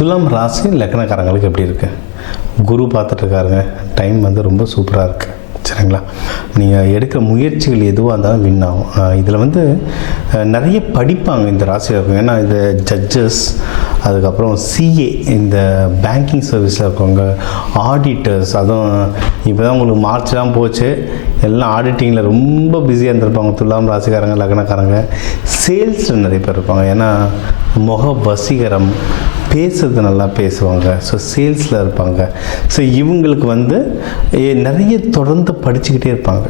துலாம் ராசி லக்னக்காரங்களுக்கு எப்படி இருக்குது? குரு பார்த்துட்ருக்காருங்க. டைம் வந்து ரொம்ப சூப்பராக இருக்குது. சரிங்களா? நீங்கள் எடுக்கிற முயற்சிகள் எதுவாக இருந்தாலும் வின் ஆகும். இதில் வந்து நிறைய படிப்பாங்க இந்த ராசியில் இருக்கும். ஏன்னா இந்த ஜட்ஜஸ், அதுக்கப்புறம் சிஏ, இந்த பேங்கிங் சர்வீஸில் இருக்கவங்க, ஆடிட்டர்ஸ், அதுவும் இப்போ தான் உங்களுக்கு மார்ச்லாம் போச்சு, எல்லாம் ஆடிட்டிங்கில் ரொம்ப பிஸியாக இருந்திருப்பாங்க துலாம் ராசிக்காரங்க, லக்னக்காரங்க. சேல்ஸில் நிறைய பேர் இருப்பாங்க. ஏன்னா முக வசீகரம், பேசுறது நல்லா பேசுவாங்க. ஸோ சேல்ஸில் இருப்பாங்க. ஸோ இவங்களுக்கு வந்து நிறைய தொடர்ந்து படிச்சுக்கிட்டே இருப்பாங்க.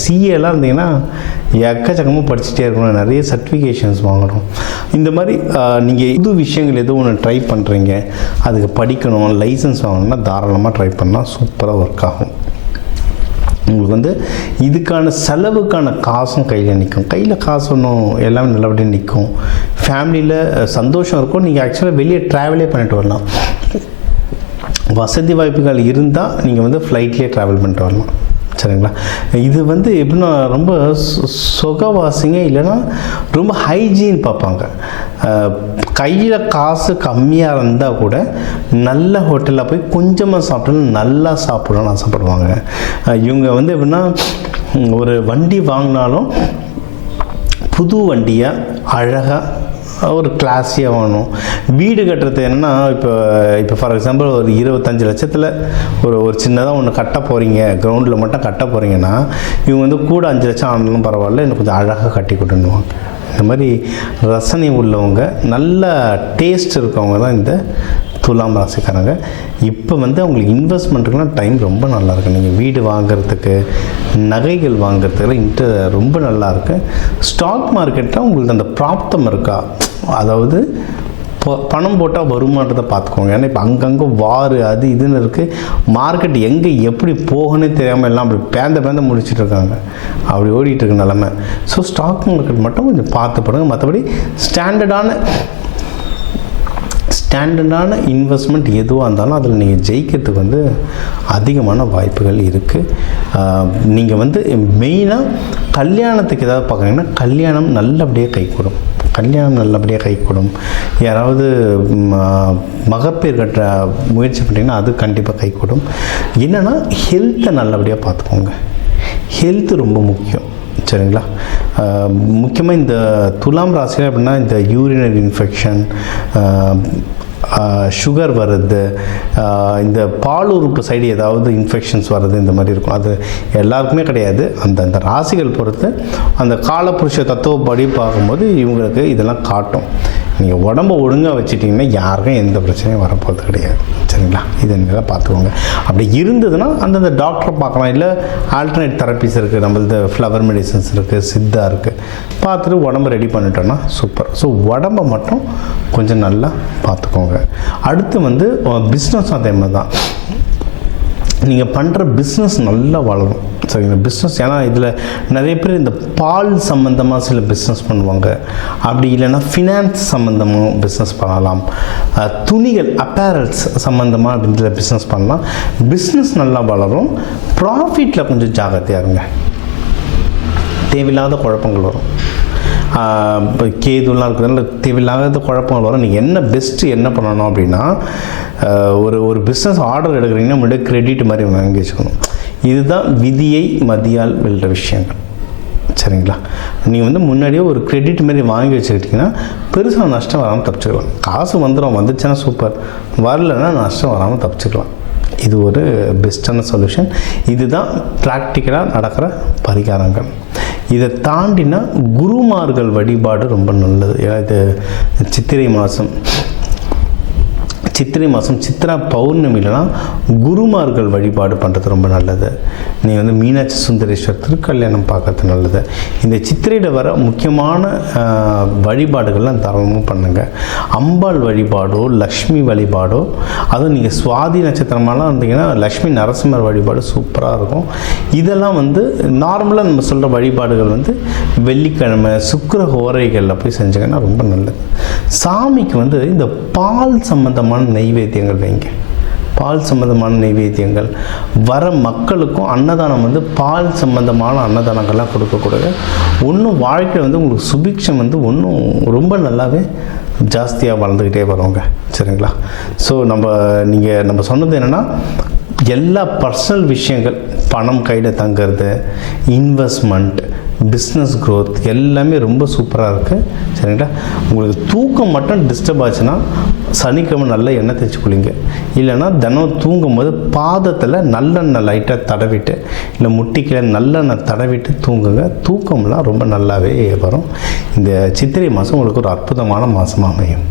சிஏலாம் இருந்தீங்கன்னா எக்கச்சக்கமாக படிச்சுட்டே இருக்கணும், நிறைய சர்டிஃபிகேஷன்ஸ் வாங்கணும். இந்த மாதிரி நீங்கள் புது விஷயங்கள் எதுவும் ஒன்று ட்ரை பண்ணுறீங்க, அதுக்கு படிக்கணும், லைசன்ஸ் வாங்கணும்னா தாராளமாக ட்ரை பண்ணால் சூப்பராக ஒர்க் ஆகும். உங்களுக்கு வந்து இதுக்கான செலவுக்கான காசும் கையில் நிற்கும். கையில் காசு ஒன்றும் எல்லாமே நல்லபடியாக நிற்கும். ஃபேமிலியில் சந்தோஷம் இருக்கும். நீங்கள் ஆக்சுவலாக வெளியே ட்ராவலே பண்ணிட்டு வரலாம். வசதி வாய்ப்புகள் இருந்தால் நீங்கள் வந்து ஃப்ளைட்லேயே ட்ராவல் பண்ணிட்டு வரலாம். சரிங்களா? இது வந்து எப்படின்னா ரொம்ப சுகவாசிங்க, இல்லைன்னா ரொம்ப ஹைஜீன் பார்ப்பாங்க. கையில் காசு கம்மியாக இருந்தால் கூட நல்ல ஹோட்டலில் போய் கொஞ்சமாக சாப்பிட்டாலும் நல்லா சாப்பிடணும்னு ஆசைப்படுவாங்க. இவங்க வந்து எப்படின்னா ஒரு வண்டி வாங்கினாலும் புது வண்டியாக அழகாக ஒரு கிளாஸியாக வாங்கணும். வீடு கட்டுறது என்னென்னா இப்போ ஃபார் எக்ஸாம்பிள் ஒரு 25 லட்சத்தில் ஒரு சின்னதாக ஒன்று கட்ட போகிறீங்க, கிரவுண்டில் மட்டும் கட்ட போகிறீங்கன்னா இவங்க வந்து கூட 5 லட்சம் ஆனாலும் பரவாயில்ல, இன்னும் கொஞ்சம் அழகாக கட்டி கொடுத்துடுவாங்க. இந்த மாதிரி ரசனை உள்ளவங்க, நல்ல டேஸ்ட் இருக்கவங்க தான் இந்த துலாம் ராசிக்காரங்க. இப்போ வந்து அவங்களுக்கு இன்வெஸ்ட்மெண்ட்டுக்குலாம் டைம் ரொம்ப நல்லாயிருக்கு. நீங்கள் வீடு வாங்கிறதுக்கு, நகைகள் வாங்கிறதுக்கு ரொம்ப நல்லாயிருக்கு. ஸ்டாக் மார்க்கெட்டில் உங்களுக்கு அந்த பிராப்தம் இருக்கா, அதாவது பணம் போட்டால் வருமானத்தை பார்த்துக்கோங்க. ஏன்னா இப்போ அங்கங்கே வார் அது இதுன்னு இருக்குது. மார்க்கெட் எங்கே எப்படி போகணுன்னே தெரியாமல் எல்லாம் அப்படி பேந்த முடிச்சுட்டு இருக்காங்க. அப்படி ஓடிட்டு இருக்கு நிலமை. ஸோ ஸ்டாக் மார்க்கெட் மட்டும் கொஞ்சம் பார்த்து படுங்க. மற்றபடி ஸ்டாண்டர்டான இன்வெஸ்ட்மெண்ட் எதுவாக இருந்தாலும் அதில் நீங்கள் ஜெயிக்கிறதுக்கு வந்து அதிகமான வாய்ப்புகள் இருக்குது. நீங்கள் வந்து மெயினாக கல்யாணத்துக்கு ஏதாவது பார்க்குறீங்கன்னா கல்யாணம் நல்லபடியாக கைகூடும். யாராவது மகப்பேர் கட்ட முயற்சி பண்ணிங்கன்னா அது கண்டிப்பாக கைகூடும். என்னென்னா ஹெல்த்தை நல்லபடியாக பார்த்துக்கோங்க. ஹெல்த்து ரொம்ப முக்கியம். சரிங்களா? முக்கியமாக இந்த துலாம் ராசியில் அப்படின்னா இந்த யூரினரி இன்ஃபெக்ஷன், சுகர் வர்றது, இந்த பால் உறுப்பு சைடு ஏதாவது இன்ஃபெக்ஷன்ஸ் வர்றது, இந்த மாதிரி இருக்கும். அது எல்லாருக்குமே கிடையாது. அந்த ராசிகள் பொறுத்து அந்த காலபுருஷ தத்துவப்படி பார்க்கும்போது இவங்களுக்கு இதெல்லாம் காட்டும். நீங்கள் உடம்பை ஒழுங்காக வச்சுட்டிங்கன்னா யாருக்கும் எந்த பிரச்சனையும் வரப்போகிறது கிடையாது. சரிங்களா? இதை நீங்கள் பார்த்துக்கோங்க. அப்படி இருந்ததுன்னா அந்தந்த டாக்டரை பார்க்கலாம். இல்லை ஆல்டர்னேட் தெரப்பிஸ் இருக்குது, நம்மளது ஃப்ளவர் மெடிசன்ஸ் இருக்குது, சித்தா இருக்குது. பார்த்துட்டு உடம்பை ரெடி பண்ணிட்டோன்னா சூப்பர். ஸோ உடம்பை மட்டும் கொஞ்சம் நல்லா பார்த்துக்கோங்க. அடுத்து வந்து பிஸ்னஸ் அதே மாதிரி தான். நீங்கள் பண்ணுற பிஸ்னஸ் நல்லா வளரும். சரிங்களா? பிஸ்னஸ் ஏன்னா இதில் நிறைய பேர் இந்த பால் சம்மந்தமாக சில பிஸ்னஸ் பண்ணுவாங்க. அப்படி இல்லைன்னா ஃபினான்ஸ் சம்மந்தமாக பிஸ்னஸ் பண்ணலாம். துணிகள், அப்பேரல்ஸ் சம்மந்தமாக அப்படின்ற பிஸ்னஸ் பண்ணலாம். பிஸ்னஸ் நல்லா வளரும். ப்ராஃபிட்டில் கொஞ்சம் ஜாகிரதையாக இருங்க. தேவையில்லாத குழப்பங்கள் வரும். இப்போ கேதுலாம் இருக்கிறதுனால தேவையில்லாத குழப்பங்கள் வரும். நீங்கள் என்ன பெஸ்ட்டு என்ன பண்ணணும் அப்படின்னா, ஒரு பிஸ்னஸ் ஆர்டர் எடுக்கிறீங்கன்னா முன்னாடியே கிரெடிட் மாதிரி வாங்கி வச்சுக்கணும். இதுதான் விதியை மதியால் வெல்ற விஷயங்கள். சரிங்களா? நீங்கள் வந்து முன்னாடியே ஒரு கிரெடிட் மாதிரி வாங்கி வச்சுக்கிட்டிங்கன்னா பெருசாக நஷ்டம் வராமல் தப்பிச்சுக்கலாம். காசு வந்துச்சுன்னா சூப்பர், வரலைன்னா நஷ்டம் வராமல் தப்பிச்சுக்கலாம். இது ஒரு பெஸ்ட்டான சொல்யூஷன். இதுதான் ப்ராக்டிக்கலாக நடக்கிற பரிகாரங்கள். இதை தாண்டினா குருமார்கள் வழிபாடு ரொம்ப நல்லது. ஏன்னா இது சித்திரை மாதம் சித்ரா பௌர்ணமிலாம் குருமார்கள் வழிபாடு பண்ணுறது ரொம்ப நல்லது. நீங்கள் வந்து மீனாட்சி சுந்தரேஸ்வர் திருக்கல்யாணம் பார்க்கறது நல்லது. இந்த சித்திரையில் வர முக்கியமான வழிபாடுகள்லாம் தாராளமாக பண்ணுங்கள். அம்பாள் வழிபாடோ, லக்ஷ்மி வழிபாடோ, அதுவும் நீங்கள் சுவாதி நட்சத்திரமெல்லாம் இருந்தீங்கன்னா லக்ஷ்மி நரசிம்மர் வழிபாடு சூப்பராக இருக்கும். இதெல்லாம் வந்து நார்மலாக நம்ம சொல்கிற வழிபாடுகள் வந்து வெள்ளிக்கிழமை சுக்கிர ஹோரைகளில் போய் செஞ்சிங்கன்னா ரொம்ப நல்லது. சாமிக்கு வந்து இந்த பால் சம்பந்தமான நைவேத்தியங்கள் வைங்க. பால் சம்மந்தமான நைவேத்தியங்கள், வர மக்களுக்கும் அன்னதானம் வந்து பால் சம்மந்தமான அன்னதானங்கள்லாம் கொடுக்கக்கூடாது. இன்னும் வாழ்க்கையில் வந்து உங்களுக்கு சுபிக்ஷம் வந்து இன்னும் ரொம்ப நல்லாவே ஜாஸ்தியாக வளர்ந்துக்கிட்டே வருவாங்க. சரிங்களா? ஸோ நம்ம சொன்னது என்னென்னா, எல்லா பர்சனல் விஷயங்கள், பணம் கையில் தங்கிறது, இன்வெஸ்ட்மெண்ட், பிஸ்னஸ் க்ரோத் எல்லாமே ரொம்ப சூப்பராக இருக்குது. சரிங்களா? உங்களுக்கு தூக்கம் மட்டும் டிஸ்டர்ப் ஆச்சுன்னா சனிக்கிழமை நல்ல எண்ணெய் தேய்ச்சி குளிங்க. இல்லைன்னா தினம் தூங்கும்போது பாதத்தில் நல்லெண்ணெய் லைட்டாக தடவிட்டு, இல்லை முட்டிக்கீழே நல்லெண்ணெய் தடவிட்டு தூங்குங்க. தூக்கம்லாம் ரொம்ப நல்லாவே வரும். இந்த சித்திரை மாதம் உங்களுக்கு ஒரு அற்புதமான மாதமாக அமையும்.